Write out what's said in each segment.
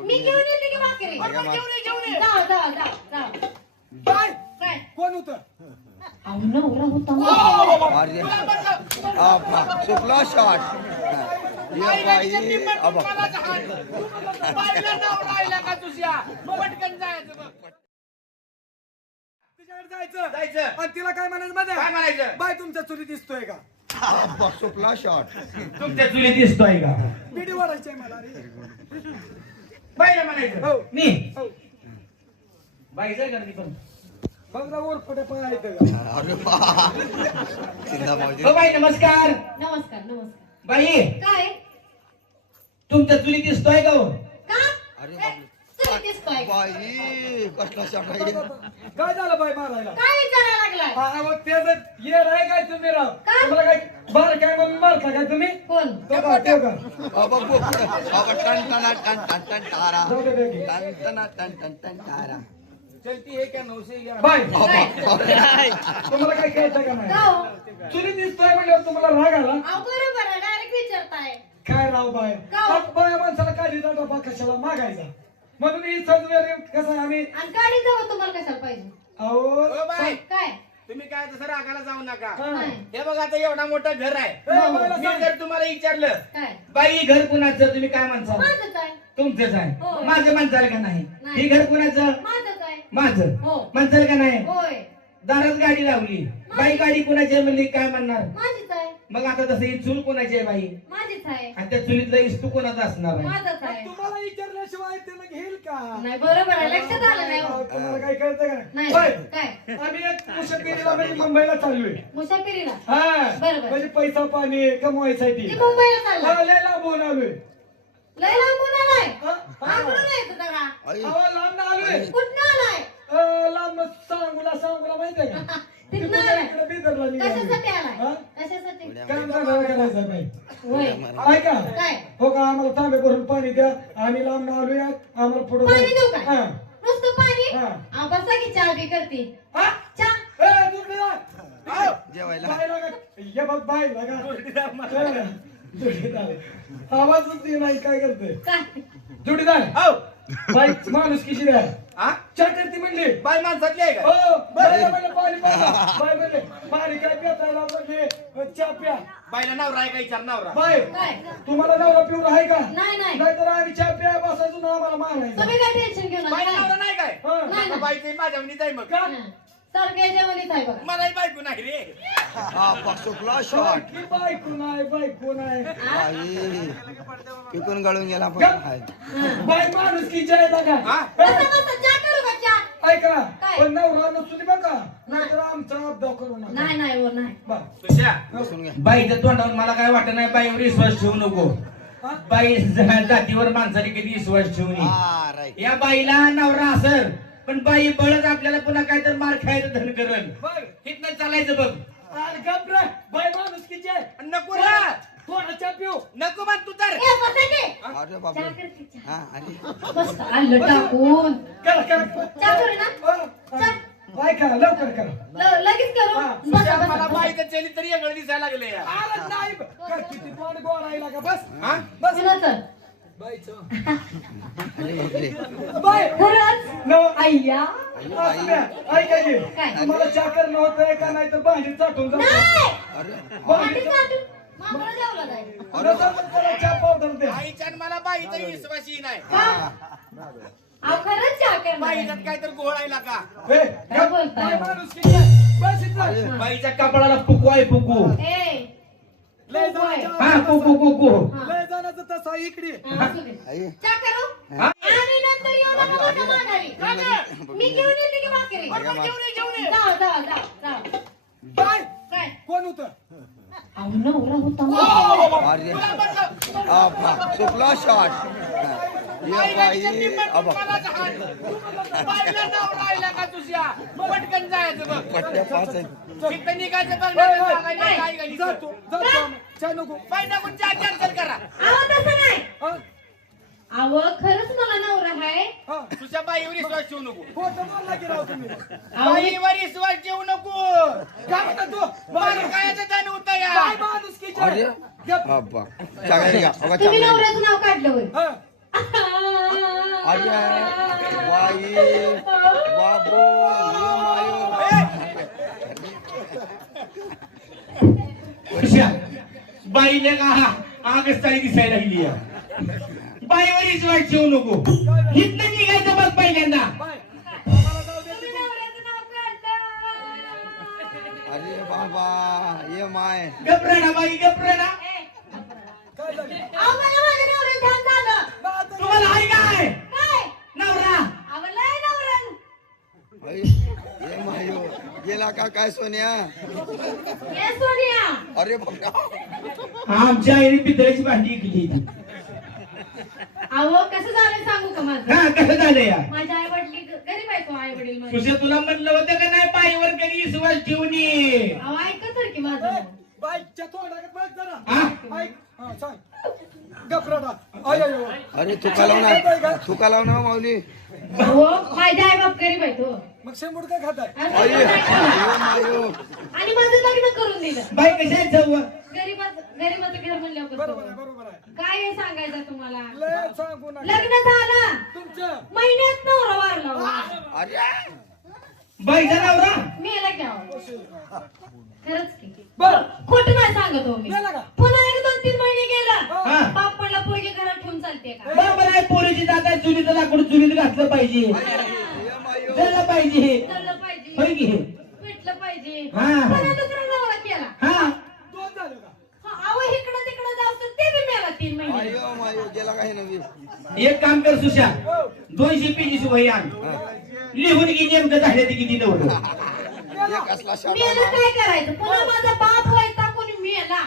मी घेऊन येते की भाकरी बरोबर, जेवण ये, जेवण ये. जा जा जा जा बाय काय कोण होतं अहो नवरा होता माझा. अरे तुला म्हटलं, आपा सुपला शॉट ये बाई का तुझ्या पटकन जायचं बघ. तिच्याकडे जायचं जायचं आणि तिला काय म्हणायचं काय? म्हणायचं बाय तुमच्या चुली दिसतोय का सुपला शॉट तुमच्या चुली दिसतोय का? बिडी वाढायची आहे मला रे. बाईला म्हणायचं. हो. मी? हो. बाई जाय गर्दी पण बघ ना वर पुढे पण आहे इथं का? अरे हो बाई नमस्कार. नमस्कार नमस्कार. बाई. काय? तुमच्या चुली दिसतोय का हो? का? अरे बापरे. बाई कसला काय झालं बाय मारायला? काय विचारायला लागलाय? हा, मग ते जर येड आहे काय तुम्ही राव? काय? तुम्हाला काय बार काय म्हणून मारता काय तुम्ही? कोण? तो का तो का बाबा बोकडं. बाबा टन टन टन टन टन टारा. जाऊ दे बेगी. टन टन टन टन टन टारा. चलती है क्या नऊशे ग्यारह बाय काय? तुम्हाला काय कळतं का का नाही? हो? चुली दिसतोय म्हणल्यावर तुम्हाला राग आला? अहो बरोबर आहे डायरेक्ट विचारताय. काय राव बाय? का? मग बाया माणसाला काढीचा डबा कशाला मागायचा? म्हणून ही सजवेरी कसं आम्ही? आणि गाडी जावं तुम्हाला कशाला पाहिजे? अहो हो बाई काय? तुम्ही काय तसं रागाला जाऊ नका. हा. हे बघा आता एवढा मोठं घर आहे. ए, बाईला मी सांग. जर तुम्हाला विचारलं काय? बाई घर कुणाचं? तुम्ही काय म्हणसाल माझंच आहे. तुमचंच आहे. माझं म्हणसाल का नाही? नाही. हे घर कुणाचं? माझंच आहे. माझं. हो. म्हणसाल का नाही? होय. दारात गाडी लावली. बाई गाडी कुणाची आहे म्हणली? काय म्हणणार? माझीच आहे. मग आता तसं ही चूल कोणाची आहे बाई? माझीच आहे. आणि त्या चुलीतला इस्तू कोणाचा असणार आहे? माझंच आहे. तुम्हाला विचारल्याशिवाय त्यानं घेईल का? नाही बरोबर आहे. लक्षात आलं नाही हो. तुम्हाला काय कळतं का नाही? काय? आम्ही एक मुशकिरीला म्हणजे मुंबईला चाललोय. मुसाफिरीला हा. बरोबर. म्हणजे पैसा पाणी कमवायसाठी. ती मुंबईला चालला. हा, लय लांबून आलोय. लय लांबून आलाय. हा. आकडून आहे तुझा आई अहो, लांब आलोय. कुठनं आलाय अ, लांब सांगूला सांगूला माहितीये का तिथनं तिकडे आलाय इकडे बिदरला निघालोय. कशासाठी हा? आलाय कशासाठी काय करणार करायचं बाई होय ऐका काय हो का आम्हाला तांबे भरून पाणी द्या आम्ही लांब आलोय आम्हाला पुढे पाणी देऊ काय हा. नुसतं पाणी? हा. चहा बी करते. हा? चहा. जेवायला. लागा. जोडीदार. आवाजच दे नाही काय करते? काय? जोडीदार बाई माणूस किशी द्या? हा? चहा करते म्हणली. बाई माणसातली आहे हो. का म्हणलं पाणी पाजा. बाई म्हणले पाणी काय म्हणले चहा प्या. बाईला नवरा आहे का? विचार नवरा? बाई काय? तुम्हाला नवरा पिऊन आहे का? नाही नाही. नाहीतर आम्ही चहा प्या बसायचो ना आम्हाला मारायचं तुम्ही काय टेन्शन घेऊ बाई नका नवरा नाही काय? हा. नाही, नाही. बाई ते माझ्या जाई मग. का? हा. सारख्या जेवणीच आहे बघा. मलाही बायको नाही रे. आपा सुपला शॉट की बायको नाही बायको नाही. बाई पिकून गळून गेला पण. हाय. बाई माणूस की जय का हा? बसा बसा चहा करू का चहा? ऐका काय? पण नवरा नसू दे बघा नाहीतर आमचा अपदा करू नका. नाही नाही हो नाही. बा. तुझ्या बसून घ्या. बाईच्या तोंडावर मला काय वाटत नाही बाईवर विश्वास ठेवू नको. हा? बाई ज- जातीवर माणसाने किती विश्वास ठेवू नये हा राईट. या बाईला नवरा असल पण बाई बळच आपल्याला पुन्हा काय तर मार खायचं धन इथनं चालायचं बघ. अरे गप रे. बाई माणूस की जय नको रा थोडा चहा पिऊ. नको मान तू तर. ए बसा की. अरे बापरे. हा आणि? बस आलं टाकून. करा करा. चहा करू ना? हा, हा. ऐका लवकर करा. लगेच करू. बसा मला बसा बाईचं चेली तरी वेगळं दिसायला लागले आलं नाही. काय किती तोंड गोड आहे लागा बस. हा? बस? बाईचं. अरे बापरे बाय खरंच नो. ऐका की काय? तुम्हाला चहा करणं होतंय का? नाही! तर भांडी चाटून जाऊ भांडी त्याला चहा पावडर आईच्या मला बाईचा नाही. खरंच चहा बाईच्यात. काय तर गोळायला का? हे, काय. बोलताय? बाई माणूस की जय. बस इथं. बाईच्या कपाळाला पुकू आहे पुकू ए लय. जाण्याचं- हा पुकू पुकू लय जाण्याचं तसं इकडे. हा, असू दे. आई. चहा करू हा? नंतर येऊ नका माघारी. मी घेऊन येते की भाकरी बरोबर, ये, ये. काय कोण अहो नवरा होता माझा. अरे शॉट ये बाई राहिला का तुझ्या पटकन जायचं बघ पट्ट्या पाच आहेत तिथं निघायचं बघ नाही तर काय जातो जातो आम्ही. चहा नको बाई नको चहा कॅन्सल करा अहो तसं नाही अहो खरंच मला नवरा आहे हा. तुझ्या बाईवर विश्वास ठेवू नको. खोटं बोलला की राव तुम्ही. अहो मी- बाईवर विश्वास ठेवू नको. काय म्हणता तू? बाई कायचं धन होतं या. बाय माणूस की अरे चांगलं तुम्ही चांगलं नवऱ्याचं नाव काढलं होय. हा. अरे बाई बाबू ये वर्षा बाईला का हा चाळी दिसायला आहे. बाईवरीच वाईट ठेवू नको. इथनं निघायचं बघ पहिल्यांदा. अरे बाबा ये माय. गप्रणा बाई गप्रणा काय तुम्हाला आहे? नवरा. ये मायो गेला का सोन्या? ये सोनिया. अरे बाबा. आमच्या आईने पितळेची भांडी केली अहो, कसं झालं सांगू का माझं? हा कसं झालं या माझ्या आई वडील गरीब आहे तो आई वडील माझे. तुझ्या तुला म्हणलं होतं का नाही पायीवर कधी विश्वास ठेवून ये अहो, ऐका तर की माझं. ए, बाईच्या तोंडाकडे बघ जरा हा? ऐक हा सांग गपराडा आय आय आय. अरे तुका लाव ना तुका लाव ना माऊली अहो, माझे आई बाप गरीब आहे तो मग शेंबूड काय खाताय? ये मायो आणि माझं लग्न करून दिलं बाई कशा आहेत जाऊ गरीबाचं घर बरोबर आहे आहे. काय हे सांगायचं तुम्हाला? लय सांगू नका. लग्न झालं. तुमचं. महिन्यात नवरा वारला हो. अरे! बाईचा नवरा. मेला घ्यावं. खरंच की. बर. खोटं नाही सांगत हो मी. मेला का? पुन्हा एक दोन तीन महिने गेला. बाप पोरगी घरात ठेवून चालते का? बरोबर आहे पोरीची दादा चुलीचं लाकूड चुलीत घातलं पाहिजे. झालं पाहिजे. चाललं पाहिजे. होय की भेटलं पाहिजे. हा. पुन्हा दुसरा नवरा केला. हा. दोन झालं का हा, अहो इकडं तिकडं जाऊ तर ते बी मेला तीन महिने. अयो मायो गेला काही नवी एक काम कर सुशा हो दोनशे पेजीची वही आण. लिहून की नेमकं झाले ते किती मेला काय करायचं? पुन्हा माझा बाप व्हायचा कोणी मेला?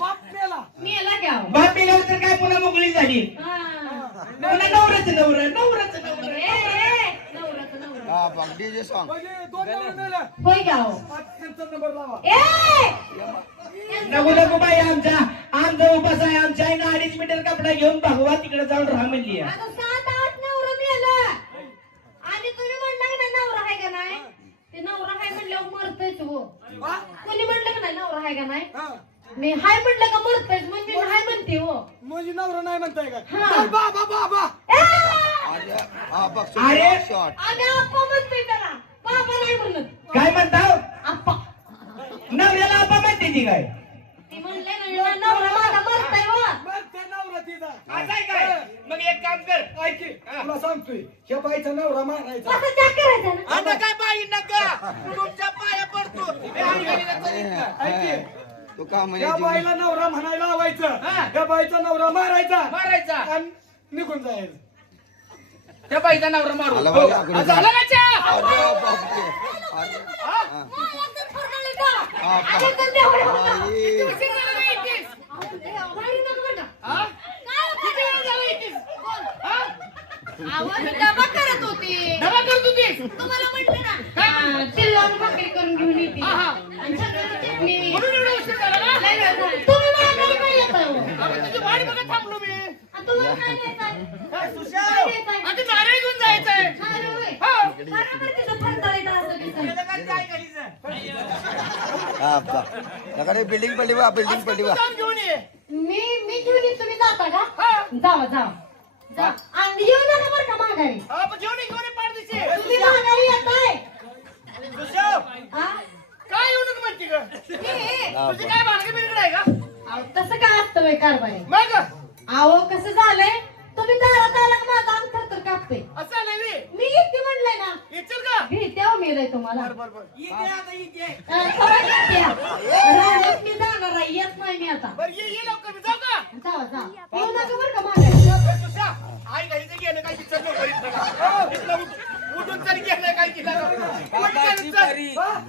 बाप मेला. मेला घ्यावं. बाप मेल्यावर तर काय पुन्हा मोकळी झाली हा. पुन्हा नवराच नवरा नवराच नवरा ए, ए, नवराचं हा? बघ डीजे सॉन्ग म्हणजे होय नको नको बाई आमच्या आमचा उपास आहे आमच्या आईनं अडीच मीटर कपडा घेऊन भगवा तिकडे जाऊन राहा म्हणली आहे. आता सात आठ नवरं मेलं आणि तुम्ही म्हणला ना नवरा आहे का नाही? ते नवरा आहे म्हणल्यावर मरतच हो. हा? कोणी म्हणलं का नाही नवरा आहे का नाही? हा. मी हाय म्हणलं का मरतच मग मी हाय म्हणते हो. म्हणजे नवरा नाही म्हणताय का? हा. बाबा बाबा. ए! अरे बघ अरे. शॉट आम्ही आप्पा म्हणतोय त्याला. बाबा नाही म्हणत? काय म्हणताव आप्पा. नवऱ्याला आपा म्हणते ती काय? ती म्हणले ना नवरा माझा मरतय हो मग ते नवरा तिचा. असं आहे काय? मग एक काम कर. ऐक की, तुला सांगतोय ह्या बाईचा नवरा मारायचा करायचं ना? आता काय बाई नका. तुमच्या पाया पडतो. हे ऐक का? तू का या बाईला नवरा म्हणायला लावायचं. हा. या बाईचा नवरा मारायचा. मारायचा. आणि निघून जायचं. त्या बाईचा नवरा मारू आला बाई, आकडे हा, झालं ना चहा? अरे बापरे अरे हा. हा. किती वेळा? हा? किती वेळा? अहो, मी डबा करत होती. डबा करत होतीस? तुम्हाला म्हटलं ना हा, चिल्लावून भाकरी करून घेऊन येते हा, हा. आणि सगळं चटणी. म्हणून एवढा उशीर झाला ना? लय वेळ झाला. तुम्ही माघारी नाही येत आहे हो. अगं, तुझी वाट बघत थांबलो मी आणि तुम्हाला काय देत आहे? काय सुशाल? काय देत आहे? आता नारळ घेऊन जायचंय हा, रे होय. हो. बरोबर तिथं फरफरायचं असं दिसतं. त्याचं काय काय करायचं? बिल्डिंग पडली बा बिल्डिंग पडली बा. जाऊन घेऊन ये? मी मी घेऊन येईन, तुम्ही जाता का? हा. जावा जावा. जा. आणि येऊ नका बरं का माघारी. हा, पण घेऊन ये, घेऊन ये, पाठदिशी. तुम्ही माघारी येताय. सुशाल, हा? काय येऊ नको म्हणते ग? हे, तुझी बघ. काय भानगड बिनगड आहे का अहो, तसं काय असतं बाई कारभारी? मग? अहो कसं झालंय? तुम्ही दारात आला का माझा अंग थरथर कापते असं आलंय बे. मी घेते म्हणलंय ना येशील का हो मेलय तुम्हाला मी जाणार आहे येत नाही मी आता. बर ये ये लवकर मी जाऊ का? जावा जा येऊ नका बरं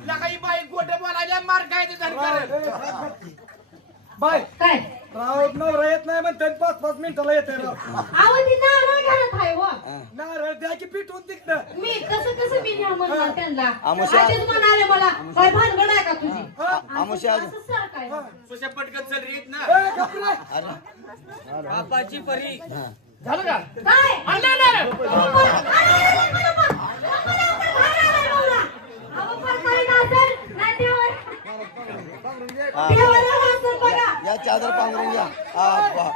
का ही बाई गोट बोलायला मार काय. बाय काय राव नवरा येत नाही म्हणते पाच पाच मिनिटाला येते राव अहो ती नारळ घालत आहे हो नारळ द्या की पिटवून तिकडं मी कसं कसं मी न्या म्हणणार त्यांना. आधीच म्हणाले मला काय भानगड आहे का तुझी हा? आमुष्या. असं- असं सारखं आहे. सुशा पटकन चल रे ना ए, गप्रे. झालं का काय आणलं ना रे? अरे, अरे, अरे, मला पण- मला लवकर बाहेर आलाय नवरा. अहो, पण काही नसेल, नाही देवाला- हा. चादर पांघरून घ्या हा।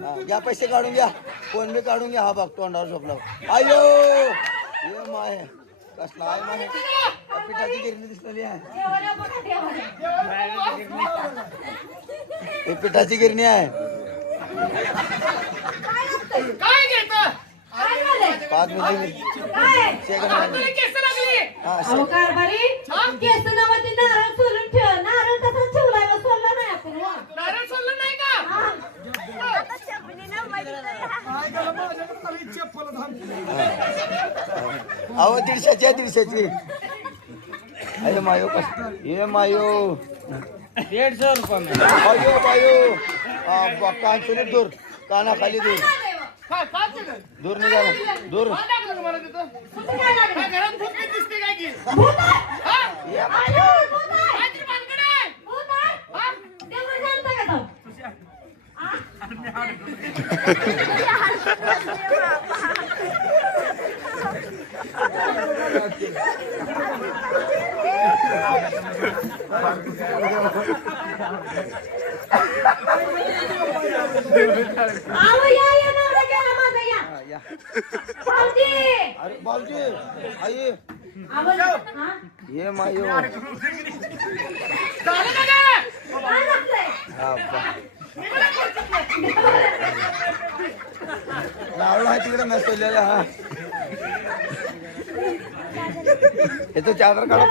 हा, घ्या पैसे काढून घ्या। फ़ोन बी काढून घ्या हा बघ तोंडावर झोपला आयो! ये माय कसला आहे माय पिठाची गिरणी दिसलेली आहे. हे पिठाची गिरणी आहे. काय लागतंय? काय घेतं काय? झालंय? पाच मिनिट अहो कारभारी केस नावाची नारळ सोलून ठेव. नारळ तसा ठेवलाय व सोलला नाही आपण वा. नारळ सोडलं नाही का? हा. काय केलं माझ्याकडे तरी चप्पल थांब अहो दीडशेची आहे दीडशेची अरे मायो कस ये मायो. सौ रुपये मायो हा बा, कान सुनीत दूर कानाखाली दूर काय केलं दूर निघाला. दूर. काय लागलं तिथं? काय घरात दिसते काय की? हा? काहीतरी भानगड आहे. हा? देवाला जाणता का तो? आ? आव, या, या, नवरा गेला माझा, या. भाऊजी! अरे बाबजी आई. हा? ये मायो? हा. लावला आहे तिकडे नसलेला हा. हे तो चादर काढा.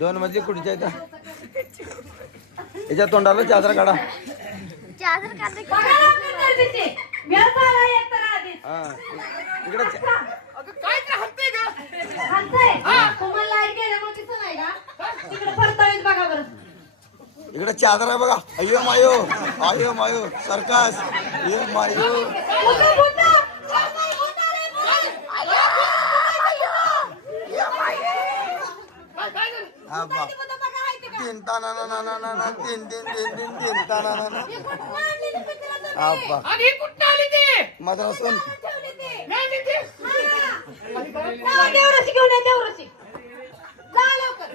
दोन मजली कुठच्या इथं याच्या तोंडाला चादर काढा. हा इकडे चा- अगं काय ते हत्ते गं? हलतंय? तुम्हाला लाइट गेल्यामुळे दिसत नाही का? तिकडे परतावीत बघा बरं. इकडे चादर आहे बघा. अयो मायो अयो मायो सरकास. ये मायो भूतं, भूतं! सरकारी भूत आलंय, भूत! काय काय झालं? हा बा भूताची भूतं बघा, आहे ते का? तीन ताना ना ना तीन तीन तीन तीन तीन ताना ना ना कुठनं आणलेली पिंजरा तुम्ही? बा आणि ही कुठं आली ती मद्रासून ठेवली ती. नाही ती ती. जा, देवराशी घेऊन या, देवराशी. जा लवकर.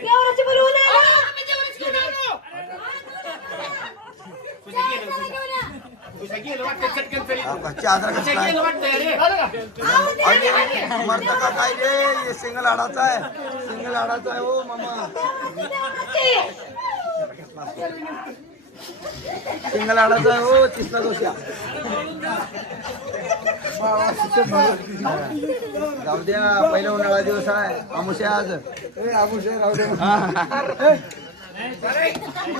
देवराशी बोलवून या. आम्ही जेवणच घेऊन आलो. देवराशीला घेऊन या. तुझं गेलं वाटतं चटकन तरी. हा बा चादर कसला आहे अरे. का? मरता का काय रे हे सिंगल आडाचा आहे सिंगल आडाचा आहे हो मामा सिंगल आडाचा आहे हो तिसरा दोषा जाऊ द्या पहिला उन्हाळा दिवस आहे आमुष आज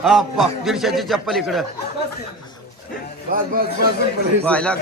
हा दीडशेची चप्पल इकडं व्हायला